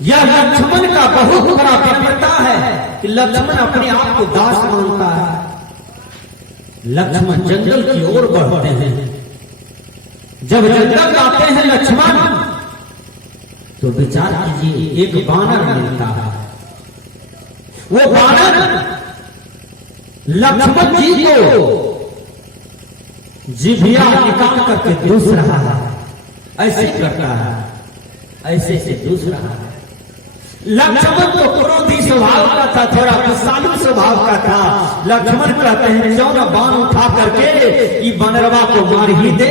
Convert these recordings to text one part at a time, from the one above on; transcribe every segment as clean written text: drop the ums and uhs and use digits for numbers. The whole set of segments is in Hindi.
यह लक्ष्मण का बहुत बड़ा विफलता है कि लक्ष्मण अपने आप को दास मानता है। लक्ष्मण जंगल की ओर बढ़ते हैं। जब जंगल जाते हैं लक्ष्मण तो विचार कीजिए, एक बानर मिलता है। वो बानर लक्ष्मण जी को जिभिया निकाल करके दूस रहा है, ऐसे करता है, ऐसे से दूस रहा है। लक्ष्मण तो क्रोधी स्वभाव का था, थोड़ा गुस्सालू स्वभाव का था। लक्ष्मण कहते हैं क्यों न बाण उठा करके ये बनरवा को मार ही दे।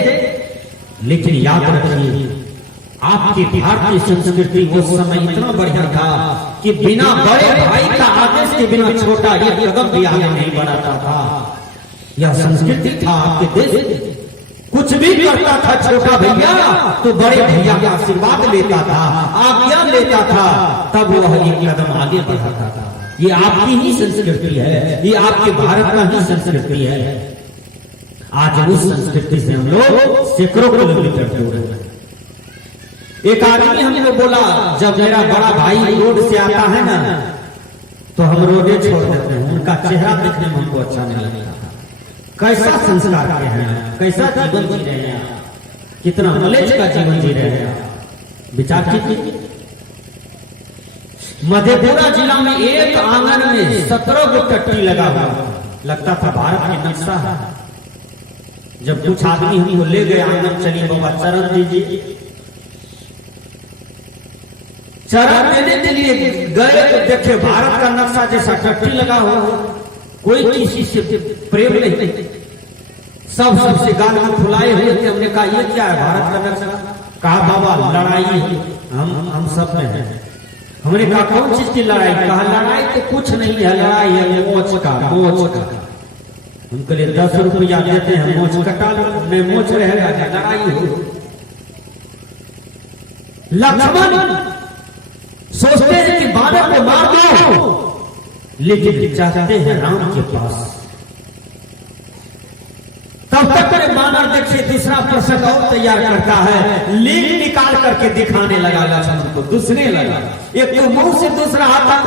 लेकिन याद रखिए, आपकी भारतीय संस्कृति वो समय इतना बढ़िया था कि बिना बड़े भाई का आदेश के बिना छोटा एक कदम भी आगे नहीं बढ़ाता था। यह संस्कृति था आपके देश में। कुछ भी करता था छोटा भैया तो बड़े भैया का आशीर्वाद लेता था, आज्ञा लेता था, तब वह एक कदम आगे बढ़ाता था। ये आपकी ही संस्कृति है, ये आपके भारत का ही संस्कृति है। आज उस संस्कृति से हम लोग सैकड़ों किलोमीटर दूर हैं। एक आदमी हमको बोला, जब मेरा बड़ा भाई रोड से आता है ना तो हम रोडे छोड़ देते हैं, उनका चेहरा देखने में हमको अच्छा नहीं लगता। कैसा संस्कार के हैं, कैसा जीवन जी रहे हैं, कितना नॉलेज का जीवन जी रहे हैं। विचार कीजिए, मधेपुरा जिला में एक आंगन में 17 गो टट्टी लगा हुआ, लगता था भारत की नक्शा है। जब कुछ आदमी हमको ले गए आंगन, चलिए बाबा चरण दीजिए, चरण देने के लिए गए तो देखे भारत का नक्शा जैसा टट्टी लगा हुआ, कोई किसी से प्रेम नहीं, सब सबसे गाल में फुलाए हुए थे। हमने कहा ये क्या है, भारत का नक्शा? कहा बाबा लड़ाई है, हम सब में है। हमने कहा कौन चीज की लड़ाई? कहा लड़ाई तो कुछ नहीं है, लड़ाई है मोच का, मोच का। उनके लिए 10 रुपया देते हैं, मोच कटा लो, नहीं मोच रहेगा, लड़ाई हो। लक्ष्मण सोचते हैं कि बानर को मार दो, लेकिन चाहते हैं राम के पास। तब तक मेरे बानर देखिए दूसरा प्रसंग और तैयार करता है। लील निकाल करके दिखाने लगा लक्ष्मण को, दूसरे लगा। एक तो मुंह से दूसरा आता,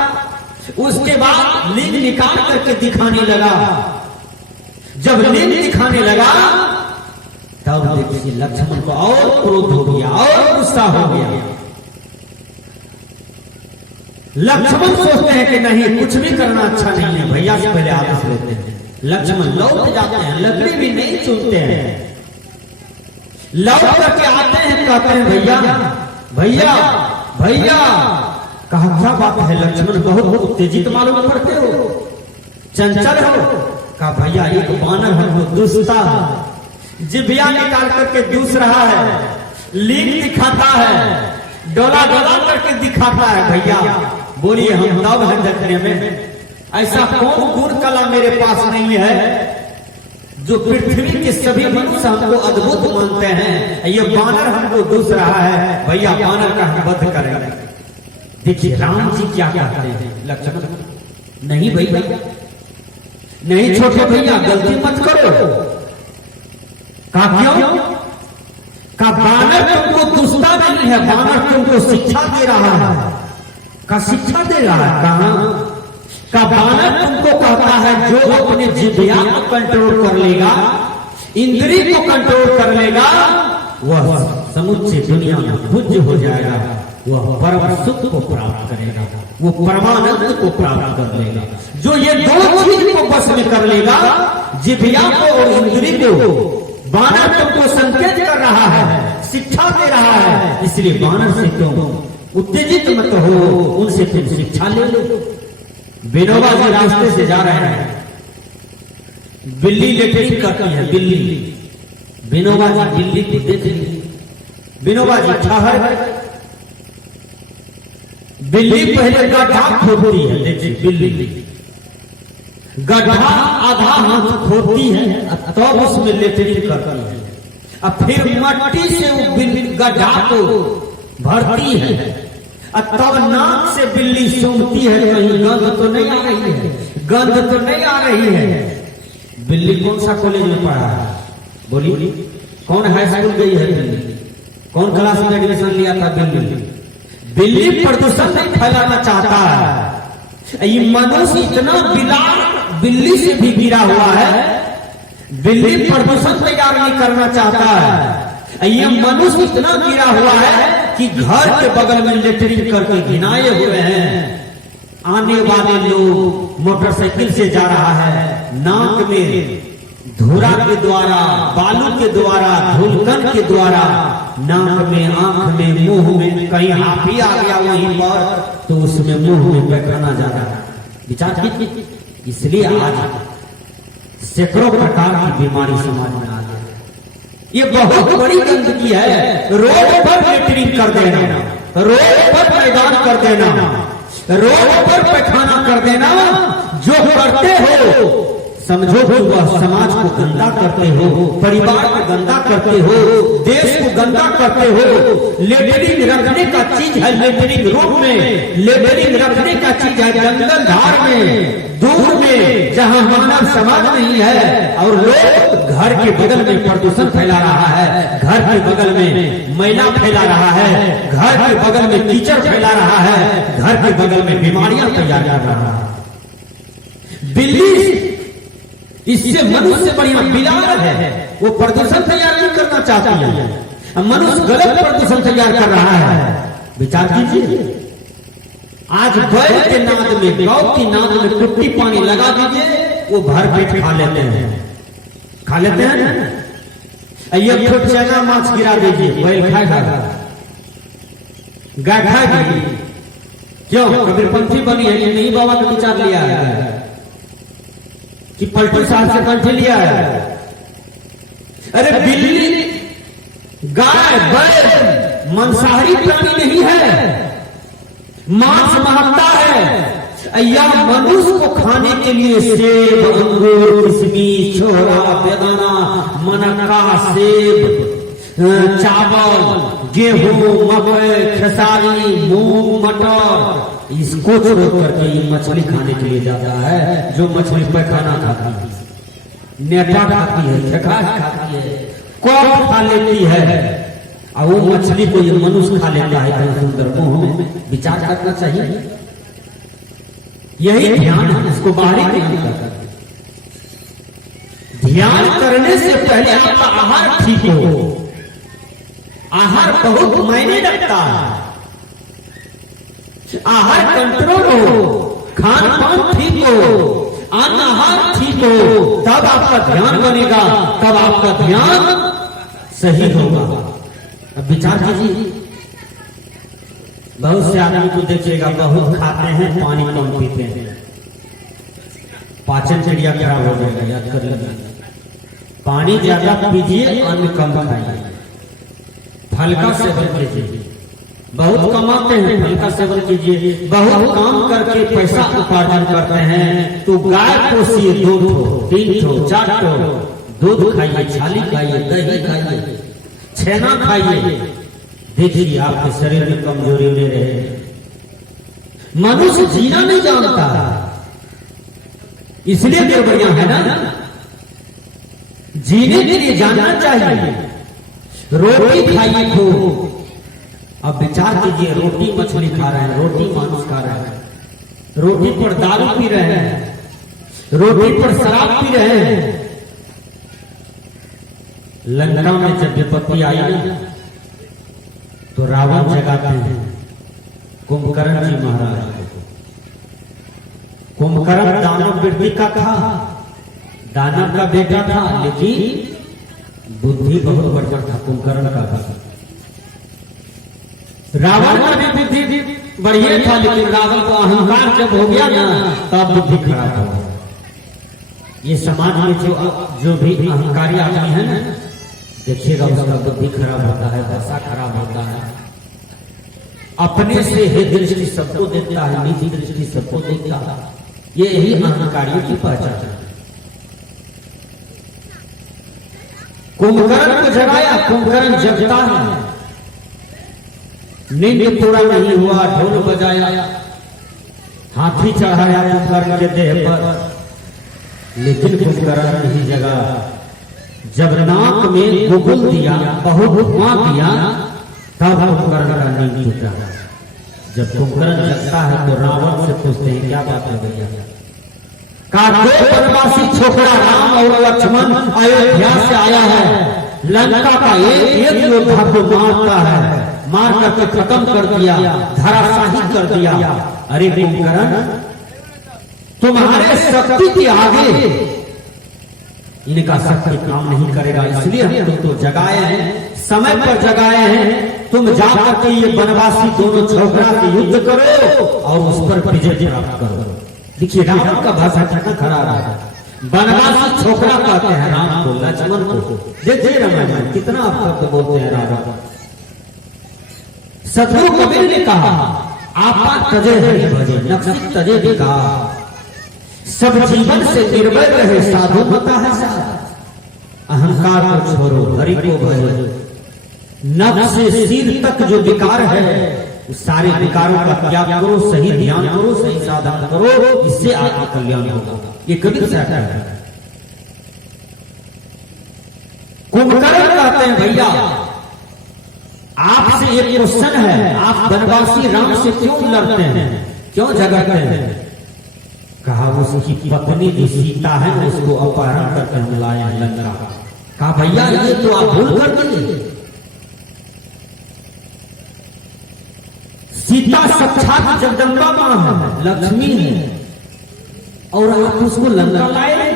उसके बाद लील निकाल करके दिखाने लगा। जब लील दिखाने लगा तब देखिए लक्ष्मण को और क्रोध हो गया और गुस्सा हो गया। लक्ष्मण सोचते हैं कि नहीं, कुछ भी करना अच्छा नहीं है, भैया से पहले आदेश लेते हैं। लक्ष्मण लौट जाते हैं, लकड़ी भी नहीं चुनते हैं, लौट करके आते हैं, कहते हैं भैया भैया भैया। कहा क्या बात है लक्ष्मण, बहुत उत्तेजित मालूम पड़ते हो, चंचल हो। कहा भैया एक बानर हमको दूसता है, जिभिया निकाल करके दूस रहा है, लीक दिखाता है, डोला डोला करके दिखाता है। भैया बोलिए हम तब हैं देखने में, ऐसा कौन गुण कला मेरे पास नहीं है जो पृथ्वी के सभी मनुष्य हमको अद्भुत मानते हैं। ये बानर हमको दूस रहा है, भैया बानर का हम वध करेंगे। देखिए राम जी क्या कहते हैं लक्ष्मण, नहीं भैया नहीं छोटे भैया गलती मत करो। कहा क्यों? का बानर तुमको दूसता नहीं है, बानर तुमको शिक्षा दे रहा है। का शिक्षा दे रहा है? कहा का बानर तुमको कहता है जो अपने जिह्वा को कंट्रोल कर लेगा, इंद्रिय को कंट्रोल कर लेगा, वह समुच्चय दुनिया में पूज्य हो जाएगा, वह परम सुख को प्राप्त करेगा, वो परमानंद को प्राप्त कर लेगा। जो ये दो चीज को बस में कर लेगा, जिह्वा को और इंद्रिय को, बानर तुमको संकेत कर रहा है, शिक्षा दे रहा है, इसलिए बानर से तुम उत्तेजित मत हो, उनसे तुम शिक्षा ले लो। विनोबा जी रास्ते से जा रहे हैं, बिल्ली लेटरिंग करती है, बिल्ली। विनोबा जी बिल्ली को देख ली, विनोबा जी ठहर गए। बिल्ली पहले गड्ढा खोदती है, देखिए बिल्ली गड्ढा आधा हाथ खोदती है, तब उसमें लेटरिंग करती है, अब फिर मट्टी से वो गड्ढा को भरती है, तब नाक से बिल्ली सूंघती है, कहीं गंध तो नहीं आ रही है, गंध तो नहीं आ रही है। बिल्ली कौन सा कॉलेज में पढ़ा है? बोलिए कौन हाई स्कूल गई है बिल्ली? कौन क्लास में एडमिशन लिया था बिल्ली? बिल्ली प्रदूषण नहीं फैलाना चाहता है। ये मनुष्य इतना बिल्ली से भी गिरा हुआ है, बिल्ली प्रदूषण तैयार नहीं करना चाहता है। ये मनुष्य इतना गिरा हुआ है कि घर के बगल में लेटरिन करके घिनाए हुए हैं। आने वाले लोग मोटरसाइकिल से जा रहा है, नाक में धूरा के द्वारा, बालू के द्वारा, धूलकण के द्वारा नाक में, आंख में, मुंह में, कहीं हाथी आ गया वहीं पर तो उसमें मुंह में पैखाना जा रहा है। विचार कीजिए, इसलिए आज सैकड़ों प्रकार की बीमारी समाज में आ गई। ये बहुत बड़ी गंदगी है। रोड पर लेटरिन कर देना, रोड पर मैदान कर देना, रोड पर पैखाना कर देना, जो करते हो समझो कि वह समाज को गंदा करते हो, परिवार को गंदा करते हो, देश को गंदा करते हो। लेटरिन रखने का चीज है लेटरिन रूम में, लेटरिन रखने का चीज है जंगल झाड़ में, दूर में, जहां मानव समाज नहीं है। और लोग घर के बगल में प्रदूषण फैला रहा है, घर के बगल में मैला फैला रहा है, घर के बगल में कीचड़ फैला रहा है, घर के बगल में बीमारियां तैयार कर रहा है। बिल्ली इससे मनुष्य से बढ़िया बिलाल है, वो प्रदूषण तैयार नहीं करना चाहती है। मनुष्य गलत प्रदूषण तैयार कर रहा है। विचार कीजिए, आज बैल के नाद में, गौ की नाद में कुट्टी पानी लगा दीजिए, वो भर पेट खा लेते हैं, खा लेते हैं ना। ये चना माछ गिरा दीजिए, बैल खाएगा, गाय खाएगी। क्यों? कबीरपंथी बनी है कि नहीं? बाबा का विचार लिया है कि पलटू साहब से कंठी लिया है। अरे बिल्ली, गाय, बैल मांसाहारी प्राणी नहीं है, मांस महत्ता है। या मनुष्य को खाने के लिए सेब, अंगूर, किशमिश, छोला, बेदाना, मनक्का, सेब, चावल, गेहूं, मकई, खेसारी, मूंग, मटर, इसको छोड़ करके ये मछली खाने के लिए जाता है। जो मछली पैखाना खाती है, नेटा खाती है, ठेकाश खाती है, कौन खा लेती है, और वो मछली को ये मनुष्य खा लेता है सुंदर मुंह में। विचार करना चाहिए, यही ध्यान है, इसको बाहरी ध्यान करने से पहले आपका आहार ठीक हो। आहार बहुत मायने रखता है। आहार कंट्रोल हो, खान पान ठीक हो, अन्न आहार ठीक हो, तब आपका ध्यान बनेगा, तब आपका ध्यान सही होगा। अब विचार कीजिए, बहुत से आदमी को देखिएगा, बहुत खाते हैं, पानी कम पीते हैं, पाचन क्रिया खराब हो जाएगा। याद कर लीजिए, पानी ज्यादा पीजिए, अन्न कम खाइए, फल का सेवन कीजिए। बहुत कमाते हैं, फल का सेवन कीजिए। बहुत काम करके पैसा उपार्जन करते हैं, तो गाय पोसिए, 2 ठो, 3 ठो, 4 ठो दूध खाइए, छाली खाइए, दही खाइए, छेना खाइए। देखिए आपके शरीर में कमजोरी नहीं रहे। मनुष्य जीना नहीं जानता, इसलिए गड़बड़ियां है ना। जीने के लिए जानना चाहिए। रोटी खाइए खूब। अब विचार कीजिए, रोटी मछली खा रहे हैं, रोटी मांस खा रहे हैं, रोटी पर दारू पी रहे हैं, रोटी पर शराब पी रहे हैं। लंका में जब विपत्ति आई ना, तो रावण जगाते हैं कुंभकर्ण जी महाराज को। कुंभकर्ण दानव वृद्धि का था, दानव का बेटा था, लेकिन बुद्धि बहुत बढ़िया था कुंभकर्ण का था। रावण का भी बुद्धि बढ़िया था, लेकिन रावण को अहंकार जब हो गया ना, तब बुद्धि खराब हो गया। ये समाज में जो भी अहंकारी आदमी है ना, देखिएगा उसका बुद्धि खराब होता है, दशा खराब होता है। अपने से ही दृष्टि सबको देखता है, निजी दृष्टि सबको देखता है। यही अहंकारियों की पहचान है। कुंभकर्ण को जगाया, कुंभकर्ण जगता है। नींद पूरा नहीं हुआ, ढोल बजाया, हाथी चढ़ाया कुंभकर्ण के देह पर, लेकिन कुंभकर्ण नहीं जगा। जब नाक में गुगुल दिया, बहुत धुआं दिया, तब कुंभकर्ण का नींद टूटा। जब कुंभकर्ण जगता है तो रावण से पूछते हैं क्या बात है भैया? कहा दो वनवासी छोकरा राम और लक्ष्मण अयोध्या से आया है, लंका का एक योद्धा को मारता है, मार करके खत्म कर दिया, धराशाही कर दिया। अरे कुंभकर्ण, तुम्हारे शक्ति के आगे इनका शक्ति काम नहीं करेगा, इसलिए हम तुमको जगाए हैं, समय पर जगाए हैं। तुम जाकर के ये वनवासी दोनों छोकरा से युद्ध करो और उस पर विजय प्राप्त करो। देखिए रावण का भाषा कितना खराब है। वनवासी छोकरा कहते हैं राम को, लक्ष्मण को। देखिए रामायण कितना आप बोलते हैं रावण। सदगुरु कबीर ने कहा आपा तजे हरि भजे नक्सित तजे विकार, सब जीवन से निर्भय रहे साधु होता है अहंकार को छोड़ो हरि को भजो। नभ से सिर तक जो विकार है उस सारे विकारों का त्याग करो, सही ध्यान करो, सही साधन करो, इससे आपका कल्याण होगा। ये कबीर साहब है। कुंभकर्ण कहते हैं भैया आपसे एक क्वेश्चन है, आप वनवासी राम से क्यों लड़ते हैं, क्यों झगड़ते हैं? कहा उसकी पत्नी जो सीता है उसको अपहरण करके हम लाए हैं लंका। कहा भैया ये तो आप भूल कर दिए, सीता साक्षात जगदम्बा मां है, लक्ष्मी है, और आप उसको लंका लाए।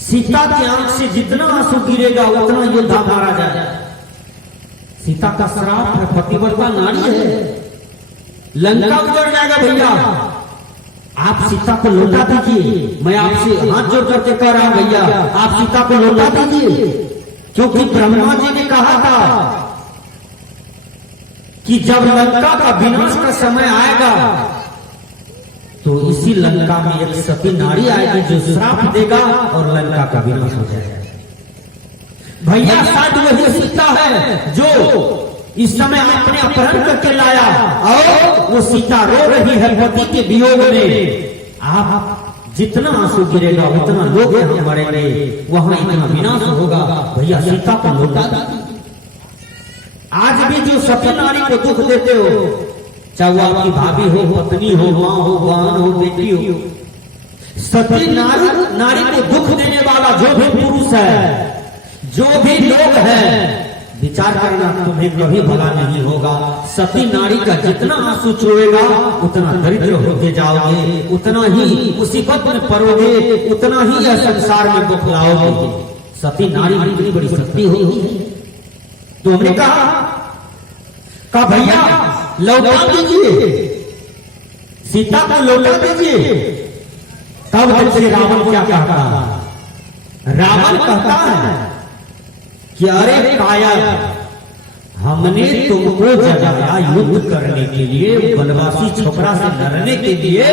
सीता की आंख से जितना आंसू गिरेगा उतना योद्धा मारा जाए। सीता का श्राप है, पतिव्रता नारी है, लंका उजड़ जाएगा। भैया आप सीता को लौटा दीजिए, मैं आपसे हाथ जोड़ करके कह रहा हूं भैया आप सीता को लौटा दीजिए, क्योंकि ब्रह्मा जी ने कहा था कि जब लंका का विनाश का समय आएगा तो इसी लंका में एक सती नारी आएगी जो श्राप देगा और लंका का विनाश हो जाएगा। भैया शायद वही सीता है जो इस समय आपने अपहरण करके लाया और वो सीता रो रही है पति के वियोग में। आप जितना आंसू गिरेगा उतना लोग यहाँ मरेंगे, वहां इतना विनाश होगा। भैया सीता को लौटा दीजिए। आज भी जो सती नारी को दुख देते हो, चाहे वो आपकी भाभी हो, पत्नी हो, माँ हो, बहन हो, बेटी हो, सती नारी को दुख देने वाला जो भी पुरुष है, जो भी लोग हैं, विचार करना तुम्हें कभी भला नहीं होगा। सती नारी का जितना आंसू चुएगा उतना दरिद्र होते जाओगे, उतना ही मुसीबत में पड़ोगे, उतना ही यह संसार में बखलाओगे। सती नारी की इतनी बड़ी शक्ति होगी। तो हमने कहा भैया लौटा दीजिए, सीता को लौटा दीजिए। तब देखिए रावण क्या कहता है। रावण कहता है कि अरे कायर, हमने तुमको जगाया युद्ध करने के लिए, वनवासी छोकरा से लड़ने के लिए,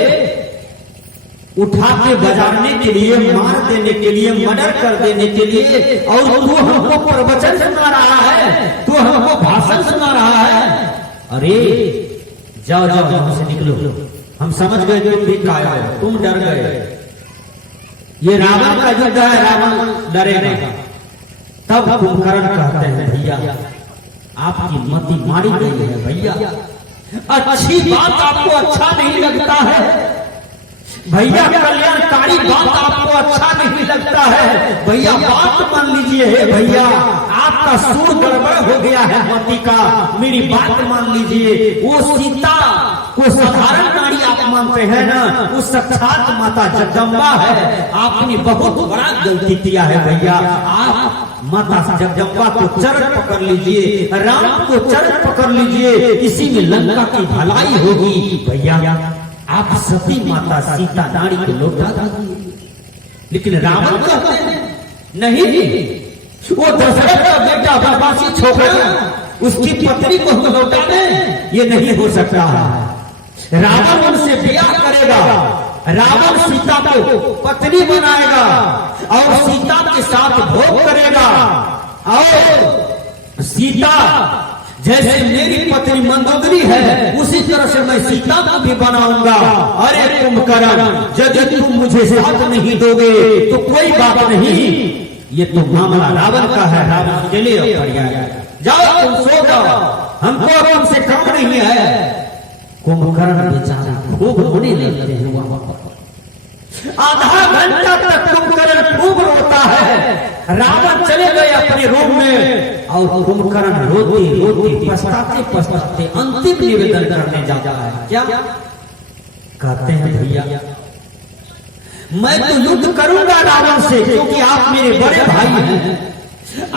उठा के बजाने के लिए, मार देने के लिए, मर्डर कर देने के लिए, और तू हमको प्रवचन सुना रहा है, तू हमको भाषण सुना रहा है। अरे जाओ जाओ यहां से निकलो, हम समझ गए तुम भी कायर हो, तुम डर गए। ये रावण का युद्ध है, रावण डरेगा। तब कुंभकर्ण कहते हैं भैया आपकी मति मारी गई है। भैया अच्छी बात आपको अच्छा नहीं लगता है, भैया कल्याणकारी बात आपको अच्छा नहीं लगता है, भैया बात मान लीजिए। है भैया आपका सूर गड़बड़ हो गया है मति का, मेरी बात मान लीजिए। वो सीता को साधारण नारी आप मानते हैं ना, वो साक्षात माता जगदम्बा है। आपने बहुत बड़ा गलती किया है भैया। आप माता जगदम्बा को चरण पकड़ लीजिए, राम को चरण पकड़ लीजिए, इसी में लंका की भलाई होगी। भैया आप सती माता सीता नारी को लौटा दीजिए। लेकिन रावण कहते हैं नहीं, वो दशरथ का बेटा वनवासी छोकरा, उसकी पत्नी को हम लौटा दें, ये नहीं हो सकता। रावण उनसे ब्याह करेगा, रावण सीता को पत्नी बनाएगा और सीता के साथ भोग करेगा, और सीता जैसे मेरी पत्नी मंदोदरी है उसी तरह से मैं सीता को भी बनाऊंगा। अरे कुंभकर्ण, यदि तुम मुझे साथ नहीं दोगे तो कोई बात नहीं, ये तो मामला रावण का है, रावण अकेले जाओ तुम सो जाओ, हमको तुमसे काम नहीं है। कुंभकर्ण बेचारे खूब रोने लगते हैं वहां पर। आधा घंटा तक कुंभकर्ण खूब रोता है। रावण चले गए अपने रूम में और कुंभकर्ण रोते रोते पछताते पछताते अंतिम निवेदन करने जाता है। क्या कहते हैं? भैया मैं तो युद्ध करूंगा रावण से, क्योंकि आप मेरे बड़े भाई हैं,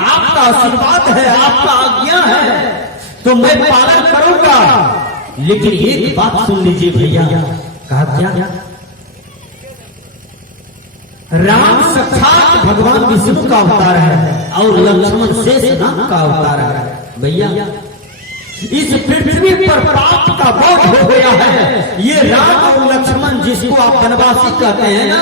आपका आशीर्वाद है, आपका आज्ञा है, तो मैं पालन करूंगा। लेकिन एक बात सुन लीजिए भैया। कहा क्या? राम साक्षात भगवान विष्णु का अवतार है और लक्ष्मण शेषनाग का अवतार है। भैया इस पृथ्वी पर पाप का बोझ हो गया है। ये राम और लक्ष्मण जिसको आप वनवासी कहते हैं ना,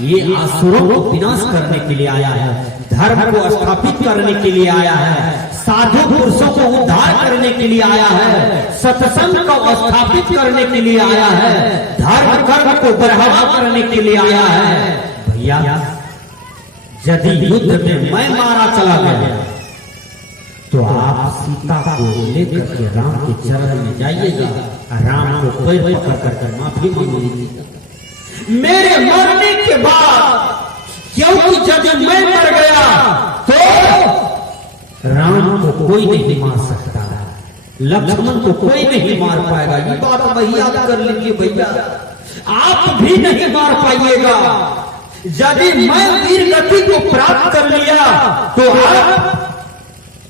ये असुरों को विनाश करने के लिए आया है, धर्म को स्थापित करने के लिए आया है, साधु पुरुषों को उद्धार करने के लिए आया है, सत्संग को स्थापित करने के लिए आया है, धर्म कर्म को बढ़ावा करने के लिए आया है। भैया यदि युद्ध में मैं मारा चला गया तो आप सीता को लेकर के राम के चरण में जाइएगा, राम को पैर पकड़ करके माफी मांग लीजिएगा। मेरे मरने के बाद, क्योंकि जब मैं मर गया तो राम को कोई नहीं मार सकता, लक्ष्मण को कोई नहीं मार पाएगा। ये बात वही याद कर लीजिए भैया, आप भी नहीं मार पाइएगा। यदि मैं वीर गति को प्राप्त कर लिया तो आप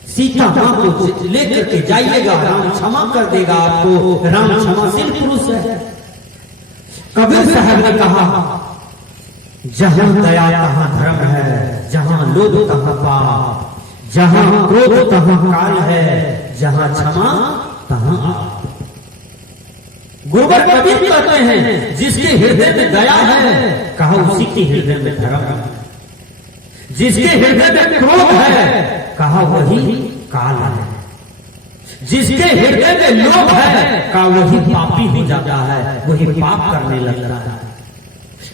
सीता मां को लेकर के जाइएगा, राम क्षमा कर देगा आपको। राम क्षमाशील पुरुष है। कबीर साहब ने कहा, जहां दया तहां धर्म है, जहां लोभ तहां पाप, जहां क्रोध तहां काल है, जहां क्षमा तहां आप। गुरुवर कबीर कहते हैं, जिसके हृदय में दया है, कहा उसी के हृदय में धर्म है। जिसके हृदय में क्रोध है, कहा वही काल है। जिसके हृदय में लोभ है, कहा वही पापी हो जाता है, वही पाप करने लगता है।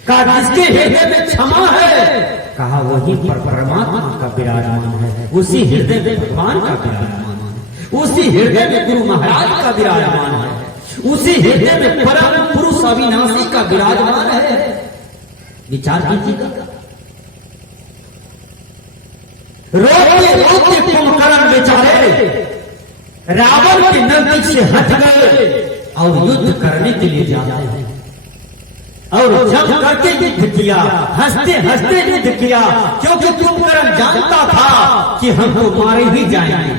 कहा जिसके हृदय में क्षमा है, कहा वही पर परमात्मा का विराजमान है, उसी हृदय में भगवान का विराजमान है, उसी हृदय में गुरु महाराज का विराजमान है, उसी हृदय में परम पुरुष अविनाशी का विराजमान है। विचार कीजिएगा। रोते रोते कुंभकर्ण बेचारे रावण के नजदीक से हट गए और युद्ध करने के लिए जाते हैं। और जब करके युद्ध किया, हंसते हंसते युद्ध किया, क्योंकि कुंभकर्ण जानता था कि हम तो मारे ही जाएंगे,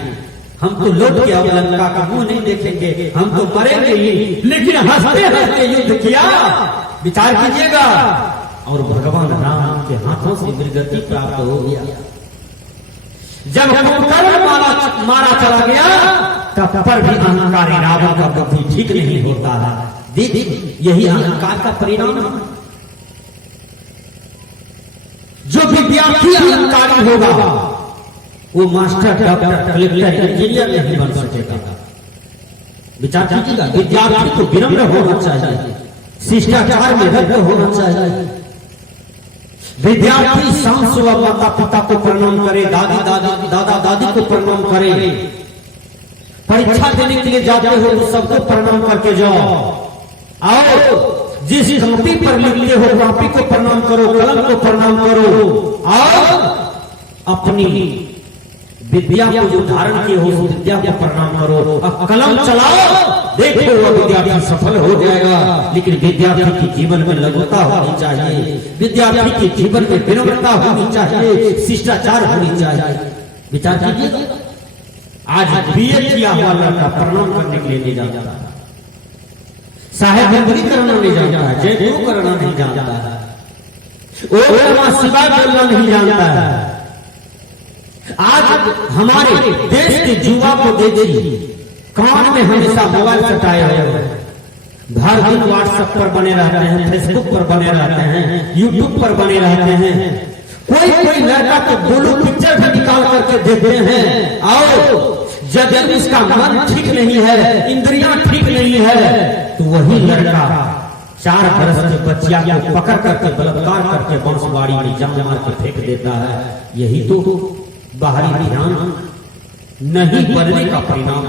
हम तो लौट के अब लंका का मुंह नहीं देखेंगे, हम तो मरेंगे ही। लेकिन हंसते हंसते युद्ध किया। विचार कीजिएगा। और भगवान राम के हाथों से वीरगति प्राप्त हो गया। जब कुंभकर्ण मारा चला गया, तब पर भी अहंकारी रावण का बुद्धि ठीक नहीं होता है। देखिए यही अहंकार का परिणाम है। जो विद्यार्थी अहंकारी होगा वो मास्टर, डॉक्टर, कलेक्टर, इंजीनियर नहीं बन सकेगा। विचार कीजिएगा। विद्यार्थी तो विनम्र होना चाहिए, शिष्टाचार में रत होना चाहिए। विद्यार्थी शाम सुबह माता पिता को प्रणाम करे, दादा दादी को प्रणाम करे। परीक्षा देने के लिए जाते हो तो सबको प्रणाम करके जाओ। और जिस कॉपी पर लिखते हो कॉपी को प्रणाम करो, कलम को प्रणाम करो। और अपनी विद्या को जो धारण किए हो उस विद्या को प्रणाम करो। कलम चलाओ, देखो वो विद्यार्थी सफल हो जाएगा। लेकिन विद्यार्थी के जीवन में लघुता होनी चाहिए, विद्यार्थी के जीवन में विनम्रता होनी चाहिए, शिष्टाचार होनी चाहिए। विचार कीजिए। आज बीए किया हुआ लड़का प्रणाम करने के लिए नहीं जाता है, साहेब बंदगी करना नहीं जानता है, जय गुरु करना नहीं जानता है, ओम नमः शिवाय बोलना नहीं जानता है। आज हमारे देश के युवा को देखिए, कान में हमेशा मोबाइल सटाए हुए हैं, हर दिन व्हाट्सएप पर बने रहते हैं, फेसबुक पर बने रहते हैं, यूट्यूब पर बने रहते हैं। कोई कोई लड़का तो बोलो पिक्चर भी निकाल करके देखते हैं। और जब इसका मन ठीक नहीं है, इंद्रियां ठीक नहीं है, तो वही लड़का 4 बरस के बच्चिया को पकड़ करके बलात्कार करके बंसवाड़ी में जान मार के फेंक देता है। यही तो बाहरी ध्यान नहीं बनने का परिणाम।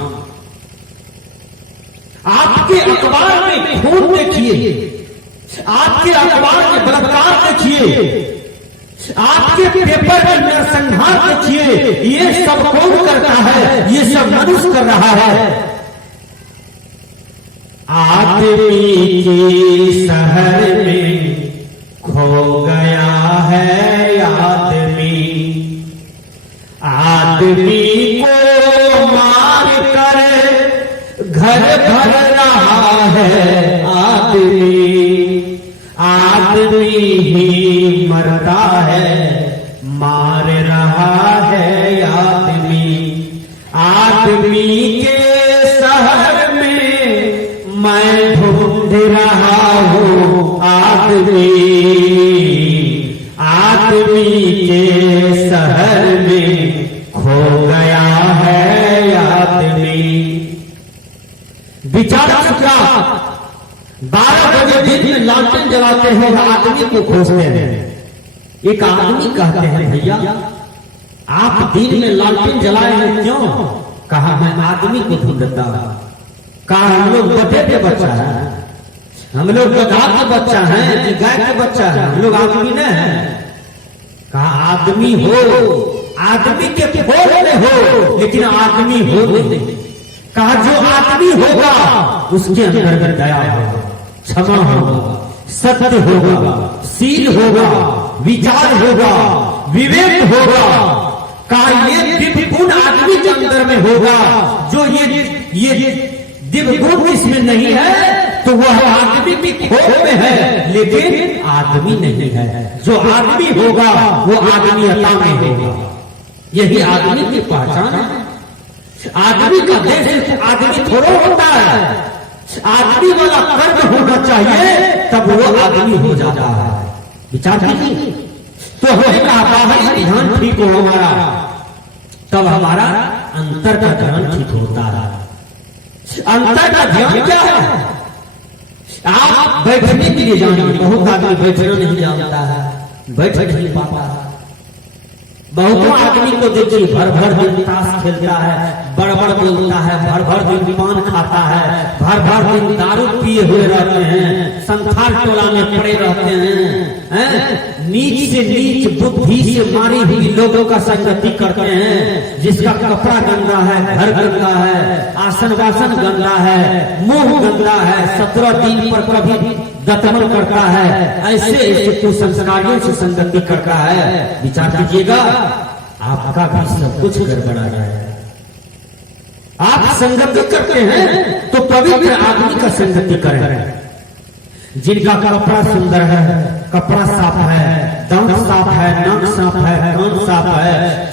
आप आपके अखबार में खून देखिए, आपके अखबार के बलात्कार देखिए, आपके पेपर में नरसंहार देखिए, ये सब कौन करता है? ये सब मनुष्य कर रहा है। आदमी के शहर में खो गया है आदमी, आदमी को मार कर घर भर रहा है आदमी, आदमी ही मरता है मार रहा है आदमी, आदमी के शहर में मैं ढूंढ रहा हूँ आदमी, आदमी के शहर में खो गया है आदमी। बेचारा शुक्रा 12 बजे दिन में लालटेन जलाते हैं, आदमी को खोजते हैं। एक आदमी कहते हैं भैया आप दिन में लालटेन जलाए हैं क्यों? कहा मैं आदमी को ढूंढता। कहा हम लोग गधे के बच्चा है, हम लोग गधा के बच्चा है कि गाय के बच्चा है, हम लोग आदमी न है। कहा आदमी हो, आदमी के फोड़ में हो, लेकिन आदमी हो नहीं। कहा जो आदमी होगा उसके अंदर दया होगा, क्षमा होगा, सत्य होगा, शील होगा, विचार होगा, विवेक होगा। कहा ये दिव्य गुण आदमी के अंदर में होगा, जो ये दिव्य गुण इसमें नहीं है तो वह आदमी की खोज में है, लेकिन आदमी नहीं है। जो आदमी होगा वो आदमीयता में होगा, यही आदमी की पहचान है। आदमी का देश आदमी थोड़ा होता है, आदमी वाला कर्म होना चाहिए तब वो आदमी हो जाता है। विचार कीजिए तो हमें बाहर ध्यान ठीक हो हमारा, तब हमारा अंतर का ध्यान ठीक होता है। अंतर का ध्यान क्या है? आप बैठने के लिए जानिए, बहुत आदमी बैठना नहीं जानता है, बैठ नहीं पाता है। बहुत आदमी को देखिए भर भर दिन ताश खेलता है, बड़बड़ बोलता है, भर भर दिन पान खाता है, भर भर दिन दारू पिए हुए रहते हैं, संसार टोला में पड़े रहते हैं, नीच से नीच बुद्धि से मारी हुई लोगों का संगति करते हैं, जिसका कपड़ा गंदा है, घर गंदा है, आसन वासन गंदा है, मुंह गंदा है, 17 दिन पर कभी दतमन करता है, ऐसे ऐसे कुसंस्कारियों से संगति करता है। विचार कीजिएगा आपका भी सब कुछ गड़बड़ा जाएगा। आप संगति करते हैं तो पवित्र आदमी का संगति करें, जिनका कपड़ा सुंदर है, कपड़ा साफ है, दांत साफ है, नाक साफ है, कान साफ है,